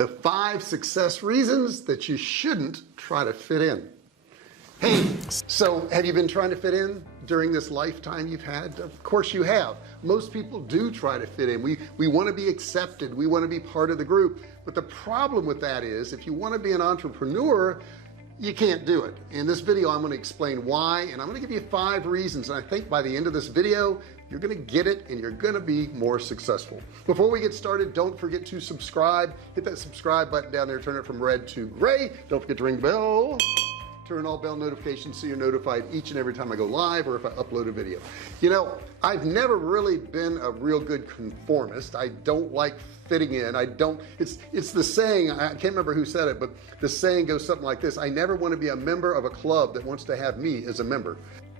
The 5 success reasons that you shouldn't try to fit in. Hey, so have you been trying to fit in during this lifetime you've had? Of course you have. Most people do try to fit in. We want to be accepted. We want to be part of the group. But the problem with that is if you want to be an entrepreneur, you can't do it. In this video, I'm going to explain why, and I'm going to give you 5 reasons. And I think by the end of this video, you're going to get it and you're going to be more successful. Before we get started, don't forget to subscribe. Hit that subscribe button down there, turn it from red to gray. Don't forget to ring the bell. Turn all bell notifications so you're notified each and every time I go live or if I upload a video. You know, I've never really been a real good conformist. I don't like fitting in. It's the saying, I can't remember who said it, but the saying goes something like this: I never want to be a member of a club that wants to have me as a member.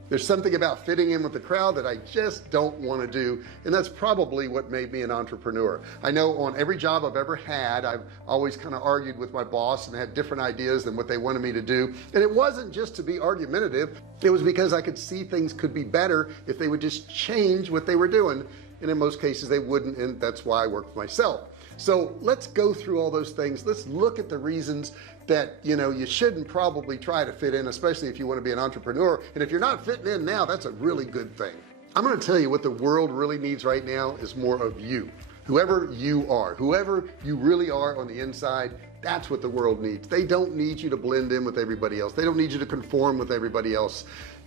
There's something about fitting in with the crowd that I just don't want to do, and that's probably what made me an entrepreneur. I know on every job I've ever had, I've always kind of argued with my boss and had different ideas than what they wanted me to do, and it wasn't just to be argumentative. It was because I could see things could be better if they would just change what they were doing, and in most cases they wouldn't, and that's why I worked for myself. So let's go through all those things. Let's look at the reasons that you shouldn't probably try to fit in, especially if you want to be an entrepreneur. And if you're not fitting in now, that's a really good thing. I'm going to tell you what the world really needs right now is more of you. Whoever you are, whoever you really are on the inside, that's what the world needs. They don't need you to blend in with everybody else. They don't need you to conform with everybody else.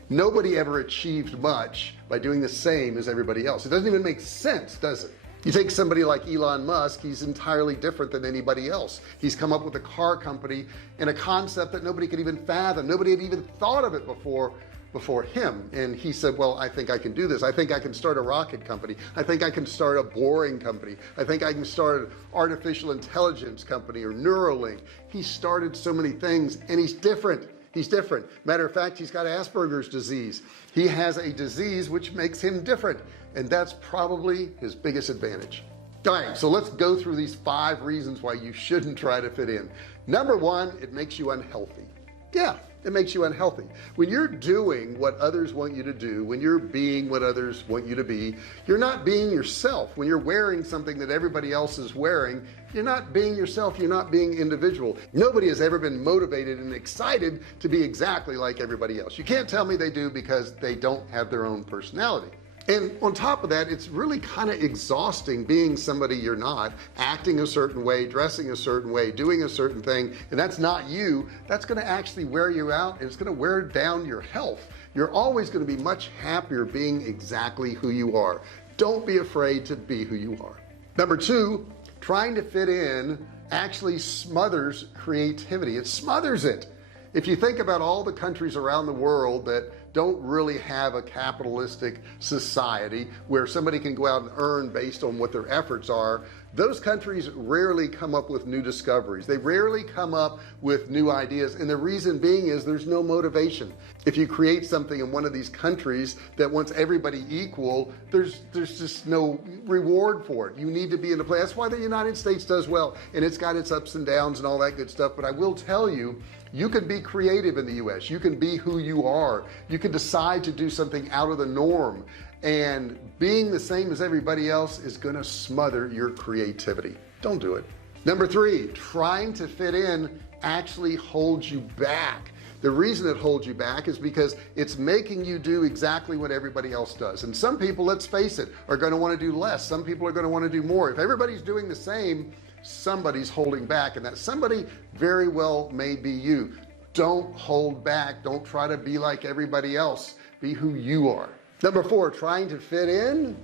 Nobody ever achieved much by doing the same as everybody else. It doesn't even make sense, does it? You take somebody like Elon Musk, he's entirely different than anybody else. He's come up with a car company and a concept that nobody could even fathom. Nobody had even thought of it before him. And he said, well, I think I can do this. I think I can start a rocket company. I think I can start a boring company. I think I can start an artificial intelligence company or Neuralink. He started so many things, and he's different. He's different. Matter of fact, he's got Asperger's disease. He has a disease which makes him different, and that's probably his biggest advantage. All right, so let's go through these 5 reasons why you shouldn't try to fit in. Number 1, it makes you unhealthy. Yeah, it makes you unhealthy. When you're doing what others want you to do, when you're being what others want you to be, you're not being yourself. When you're wearing something that everybody else is wearing, you're not being yourself. You're not being individual. Nobody has ever been motivated and excited to be exactly like everybody else. You can't tell me they do because they don't have their own personality. And on top of that, it's really kind of exhausting being somebody you're not, acting a certain way, dressing a certain way, doing a certain thing, and that's not you. That's going to actually wear you out, and it's going to wear down your health. You're always going to be much happier being exactly who you are. Don't be afraid to be who you are. Number 2, trying to fit in actually smothers creativity. It smothers it. If you think about all the countries around the world that don't really have a capitalistic society where somebody can go out and earn based on what their efforts are, those countries rarely come up with new discoveries. They rarely come up with new ideas, and the reason being is there's no motivation. If you create something in one of these countries that wants everybody equal, there's just no reward for it. You need to be in a place. That's why the United States does well, and it's got its ups and downs and all that good stuff. But I will tell you, you can be creative in the US. You can be who you are. You can decide to do something out of the norm, and being the same as everybody else is going to smother your creativity. Don't do it. Number 3, trying to fit in actually holds you back. The reason it holds you back is because it's making you do exactly what everybody else does. And some people, let's face it, are going to want to do less. Some people are going to want to do more. If everybody's doing the same, somebody's holding back, and that somebody very well may be you. Don't hold back. Don't try to be like everybody else. Be who you are. Number 4, trying to fit in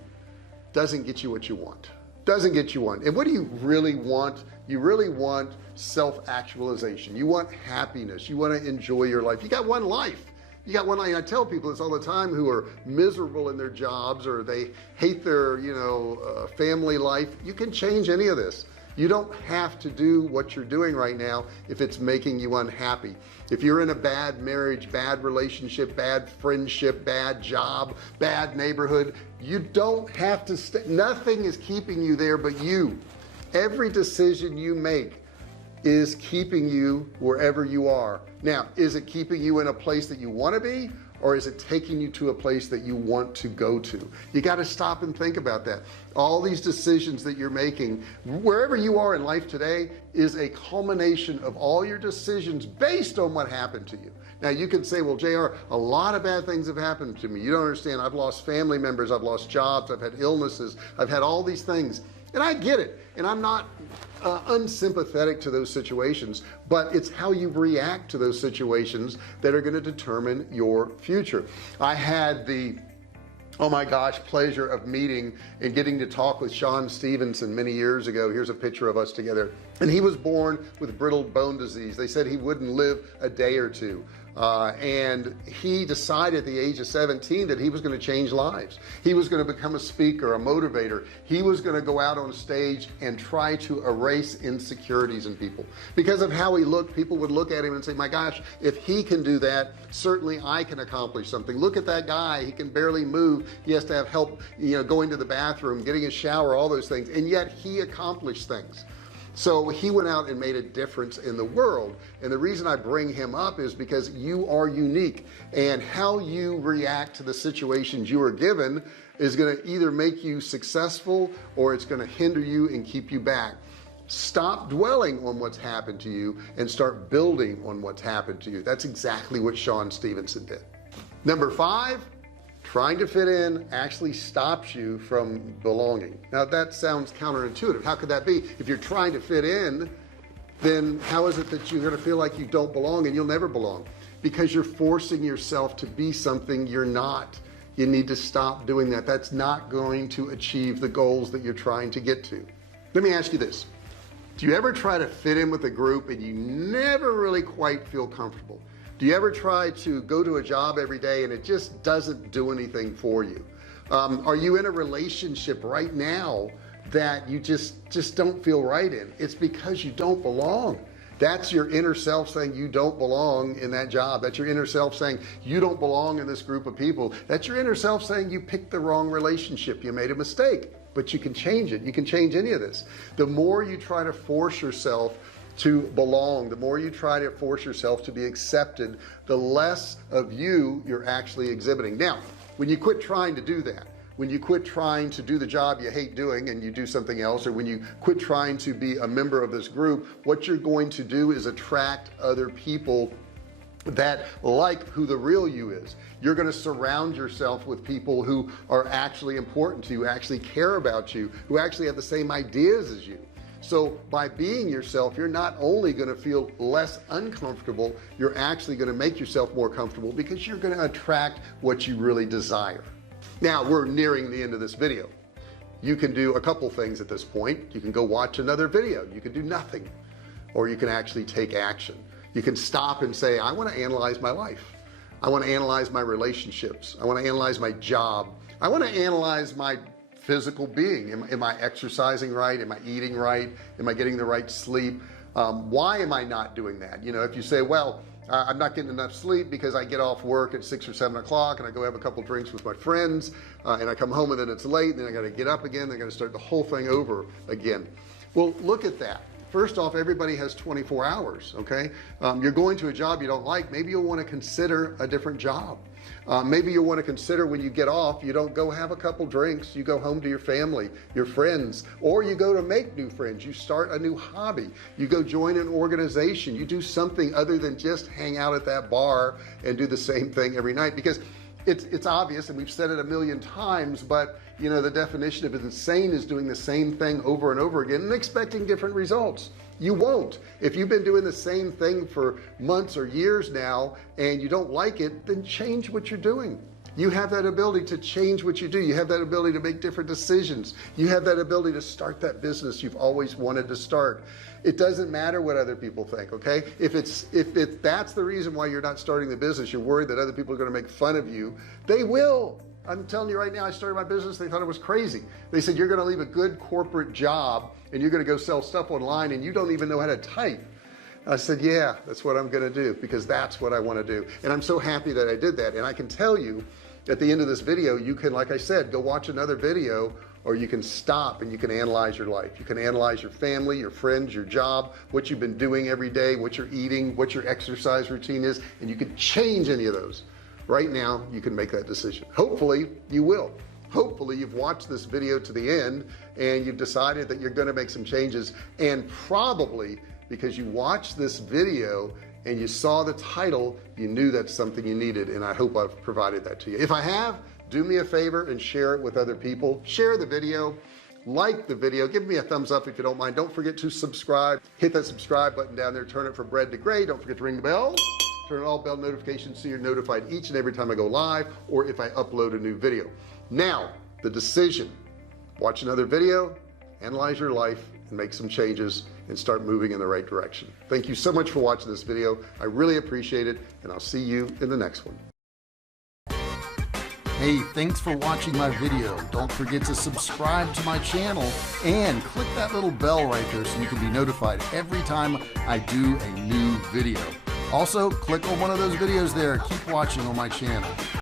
doesn't get you what you want. Doesn't get you one. And what do you really want? You really want self-actualization. You want happiness. You want to enjoy your life. You got one life. You got one life. I tell people this all the time who are miserable in their jobs or they hate their family life. You can change any of this. You don't have to do what you're doing right now if it's making you unhappy. If you're in a bad marriage, bad relationship, bad friendship, bad job, bad neighborhood, you don't have to stay. Nothing is keeping you there but you. Every decision you make is keeping you wherever you are. Now, is it keeping you in a place that you want to be, or is it taking you to a place that you want to go to? You got to stop and think about that. All these decisions that you're making wherever you are in life today is a culmination of all your decisions based on what happened to you. Now you can say, well, JR, a lot of bad things have happened to me. You don't understand. I've lost family members, I've lost jobs, I've had illnesses, I've had all these things, and I get it, and I'm not unsympathetic to those situations, but it's how you react to those situations that are going to determine your future. I had the, oh my gosh, pleasure of meeting and getting to talk with Sean Stevenson many years ago. Here's a picture of us together, and he was born with brittle bone disease. They said he wouldn't live a day or two. And he decided at the age of 17 that he was going to change lives. He was going to become a speaker, a motivator. He was going to go out on stage and try to erase insecurities in people. Because of how he looked, people would look at him and say, my gosh, if he can do that, certainly I can accomplish something. Look at that guy. He can barely move. He has to have help, going to the bathroom, getting a shower, all those things. And yet he accomplished things. So he went out and made a difference in the world. And the reason I bring him up is because you are unique, and how you react to the situations you are given is going to either make you successful or it's going to hinder you and keep you back. Stop dwelling on what's happened to you and start building on what's happened to you. That's exactly what Sean Stevenson did. Number 5, trying to fit in actually stops you from belonging. Now that sounds counterintuitive. How could that be? If you're trying to fit in, then how is it that you're going to feel like you don't belong and you'll never belong? Because you're forcing yourself to be something you're not. You need to stop doing that. That's not going to achieve the goals that you're trying to get to. Let me ask you this. Do you ever try to fit in with a group and you never really quite feel comfortable? Do you ever try to go to a job every day and it just doesn't do anything for you? Are you in a relationship right now that you just don't feel right in? It's because you don't belong. That's your inner self saying you don't belong in that job. That's your inner self saying you don't belong in this group of people. That's your inner self saying you picked the wrong relationship. You made a mistake, but you can change it. You can change any of this. The more you try to force yourself to belong, the more you try to force yourself to be accepted, the less of you're actually exhibiting. Now, when you quit trying to do that, when you quit trying to do the job you hate doing and you do something else, or when you quit trying to be a member of this group, what you're going to do is attract other people that like who the real you is. You're going to surround yourself with people who are actually important to you, actually care about you, who actually have the same ideas as you. So by being yourself, you're not only going to feel less uncomfortable, you're actually going to make yourself more comfortable because you're going to attract what you really desire. Now we're nearing the end of this video. You can do a couple things at this point. You can go watch another video. You can do nothing, or you can actually take action. You can stop and say, I want to analyze my life. I want to analyze my relationships. I want to analyze my job. I want to analyze my physical being. Am I exercising right? Am I eating right? Am I getting the right sleep? Why am I not doing that? If you say, well, I'm not getting enough sleep because I get off work at 6 or 7 o'clock and I go have a couple drinks with my friends and I come home and then it's late and then I got to get up again. They're going to start the whole thing over again. Well, look at that. First off, everybody has 24 hours. Okay. You're going to a job you don't like. Maybe you'll want to consider a different job. Maybe you'll want to consider when you get off, you don't go have a couple drinks, you go home to your family, your friends, or you go to make new friends, you start a new hobby, you go join an organization, you do something other than just hang out at that bar and do the same thing every night. Because it's obvious, and we've said it a million times, but the definition of insane is doing the same thing over and over again and expecting different results. You won't. If you've been doing the same thing for months or years now and you don't like it, then change what you're doing. You have that ability to change what you do. You have that ability to make different decisions. You have that ability to start that business you've always wanted to start. It doesn't matter what other people think, okay? If that's the reason why you're not starting the business, you're worried that other people are going to make fun of you, they will. I'm telling you right now, I started my business, they thought it was crazy. They said, you're going to leave a good corporate job and you're going to go sell stuff online and you don't even know how to type. I said, yeah, that's what I'm going to do because that's what I want to do. And I'm so happy that I did that. And I can tell you at the end of this video, you can, like I said, go watch another video, or you can stop and you can analyze your life. You can analyze your family, your friends, your job, what you've been doing every day, what you're eating, what your exercise routine is, and you can change any of those. Right now, you can make that decision. Hopefully you will. Hopefully you've watched this video to the end and you've decided that you're going to make some changes, and probably because you watched this video and you saw the title, you knew that's something you needed, and I hope I've provided that to you. If I have, do me a favor and share it with other people. Share the video, like the video, give me a thumbs up if you don't mind. Don't forget to subscribe. Hit that subscribe button down there, turn it from red to gray. Don't forget to ring the bell, turn on all bell notifications so you're notified each and every time I go live or if I upload a new video. Now the decision: watch another video, analyze your life, and make some changes and start moving in the right direction. Thank you so much for watching this video. I really appreciate it, and I'll see you in the next one. Hey, thanks for watching my video. Don't forget to subscribe to my channel and click that little bell right there so you can be notified every time I do a new video. Also, click on one of those videos there. Keep watching on my channel.